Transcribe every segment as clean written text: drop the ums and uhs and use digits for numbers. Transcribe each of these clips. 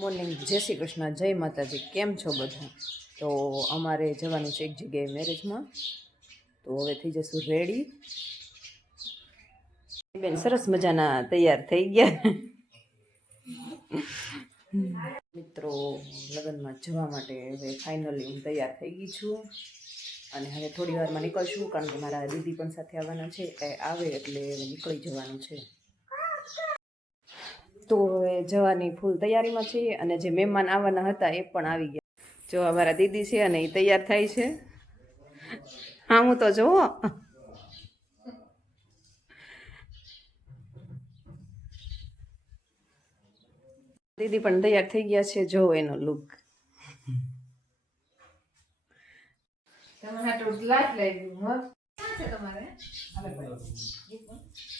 Morning, જય શ્રી કૃષ્ણ, જય માતાજી. કેમ છો બધા? તો અમારે જવાનું છે એક જગ્યાએ મેરેજમાં, તો હવે થઈ જશું રેડી. બેન સરસ મજાના તૈયાર થઈ ગયા. મિત્રો, લગ્નમાં જવા માટે હવે ફાઇનલી હું તૈયાર થઈ ગઈ છું અને હવે થોડી વારમાં નીકળશું, કારણ કે મારા દીદી પણ સાથે આવવાના છે. એ આવે એટલે નીકળી જવાનું છે. તો હવે જવાની ફૂલ તૈયારીમાં છીએ અને જે મહેમાન આવવાના હતા એ પણ આવી ગયા. જો અમારા દીદી છે અને એ તૈયાર થાય છે. હા, હું તો જોવો દીદી પણ તૈયાર થઈ ગયા છે. જો એનો લુક.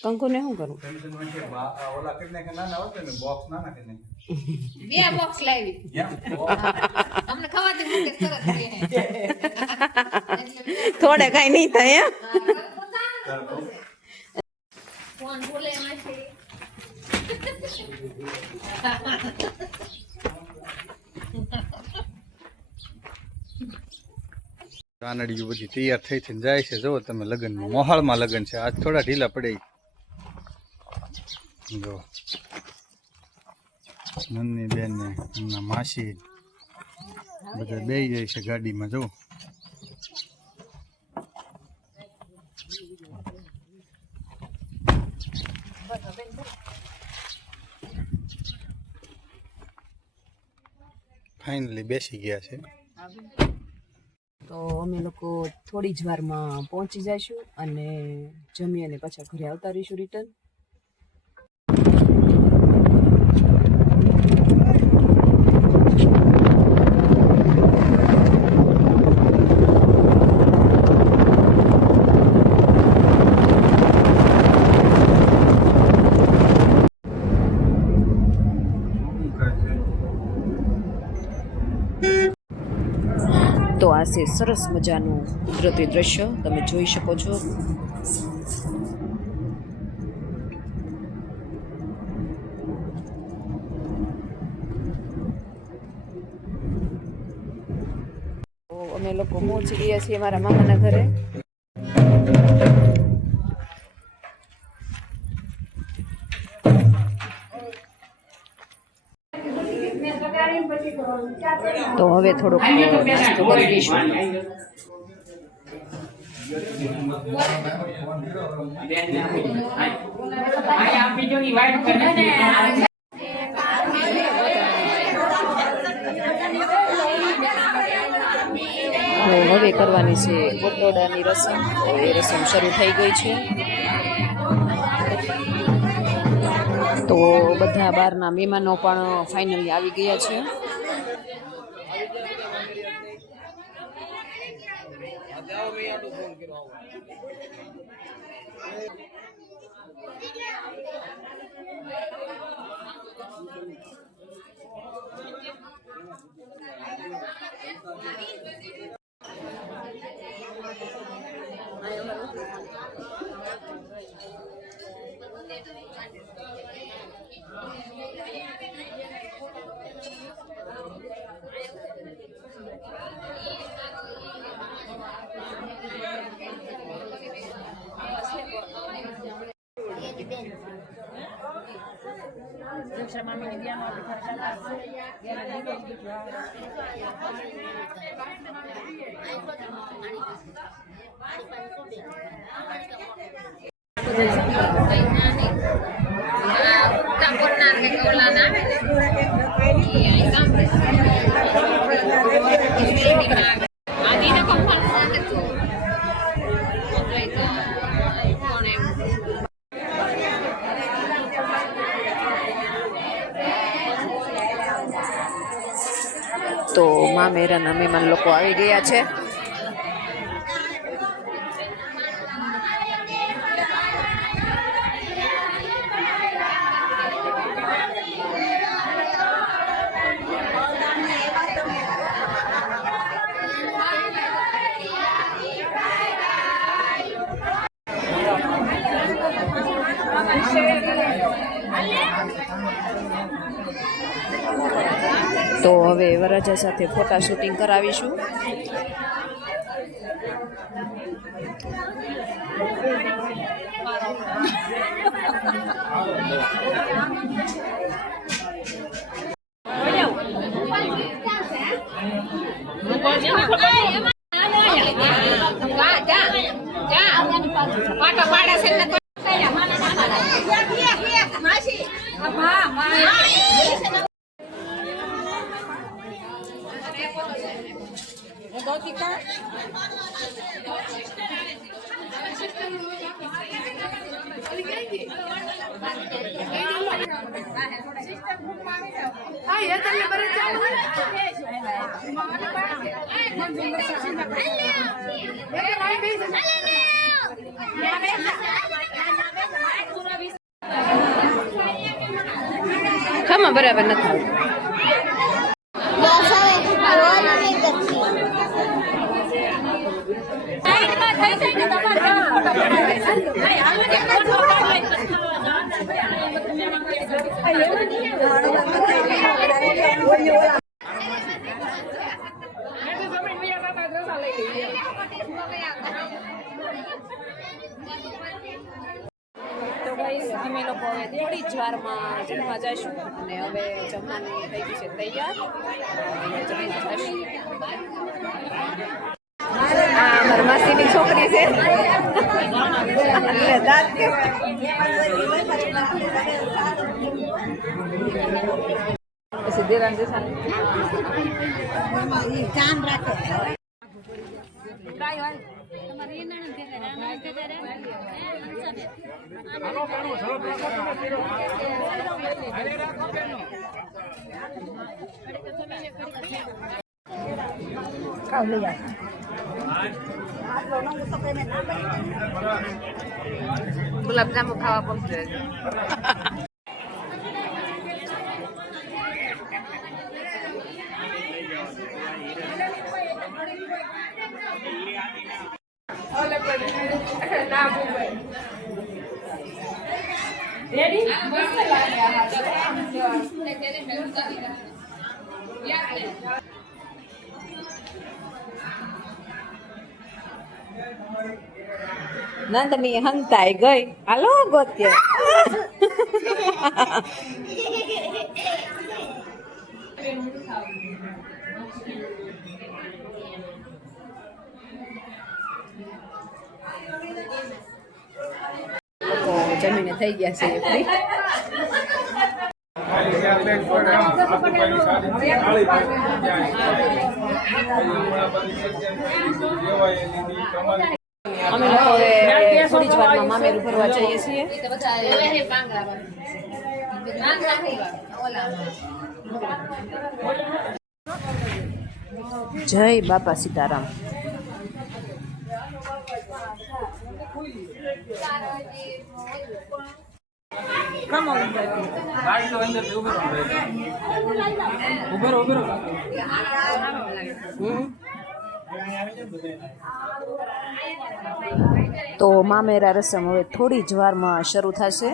કંકુ ને શું કરું? થોડે કઈ નહીં થાય. કાનડીયું બધી તૈયાર થઈ થઈને જાય છે. જો તમે લગ્નમાં, મોહાળમાં લગ્ન છે. આજ થોડા ઢીલા પડે. જો નન્ની બેન ને એમના માસી બધા બેસી જાય છે ગાડીમાં. જો ફાઇનલી બેસી ગયા છે. તો અમે લોકો થોડી જ વારમાં પહોંચી જઈશું અને જમી અને પાછા ઘરે આવતા રહીશું રિટર્ન. તો આ છે સરસ મજાનું કુદરતી દ્રશ્ય, તમે જોઈ શકો છો. અમે લોકો પહોંચી ગયા છીએ મારા મામાના ઘરે. તો હવે થોડોક નાસ્તો કરી લઈશું. હવે કરવાની છે પટોળાની રસમ. તો એ રસમ શરૂ થઈ ગઈ છે. તો બધા બહારના મહેમાનો પણ ફાઇનલી આવી ગયા છે. તો મામેરાના મહેમાન લોકો આવી ગયા છે. તો હવે વરરાજા સાથે ફોટા શૂટિંગ કરાવીશું. ખમા બરાબર નથી. તો ગાઈસ અમે લોકો હવે થોડી જ વારમાં જમવા જઈશું અને હવે જમવાની થઈ ગઈ છે તૈયાર. મારી માસીની છોકરી છે. પછી દેરાન દેસાન કામ રાખે. ગુલાબજાંબુ ખાવા પડશે. નંદની હંતાઈ ગઈ. હાલો ગોત્ય. જમીને થઈ ગયા છે ફ્રી. અમે લોકો થોડી જ વારમાં મામેરું ભરવા જઈએ છીએ. જય બાપા સીતારામ. તો મામેરા રસમ હવે થોડી જ વારમાં શરૂ થશે.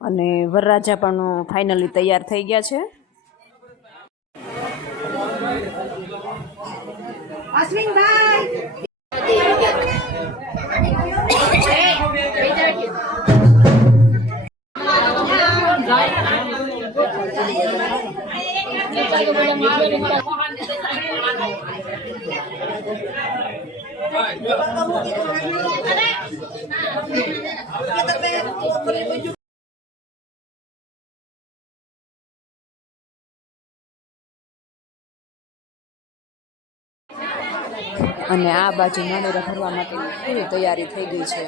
અને વરરાજા પણ ફાઇનલી તૈયાર થઈ ગયા છે. અને આ બાજુ મામેરા ભરવા માટેની પૂરી તૈયારી થઈ ગઈ છે.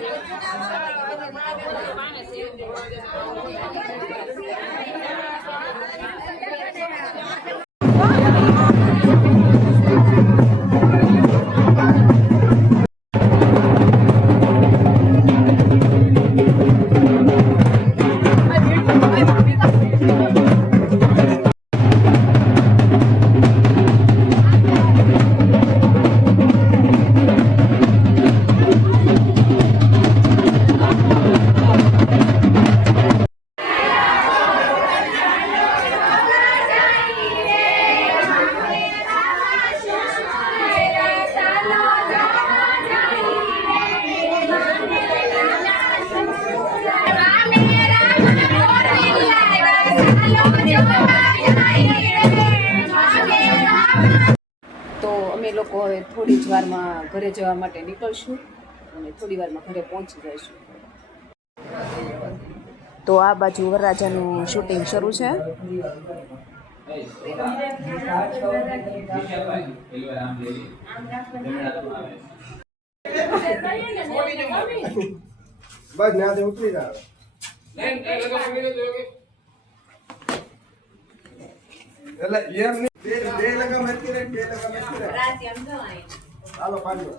હવે થોડી જ વારમાં ઘરે જવા માટે નીકળશું અને થોડી વારમાં ઘરે પહોંચી જઈશું. તો આ બાજુ વરરાજાનું શૂટિંગ શરૂ છે. બસ ના દે ઉતરી જા એટલે એમ નહીં બે લગા મસ્તી રે બે લગા મસ્તી રે રાત એમ તો આઈ હાલો પાડો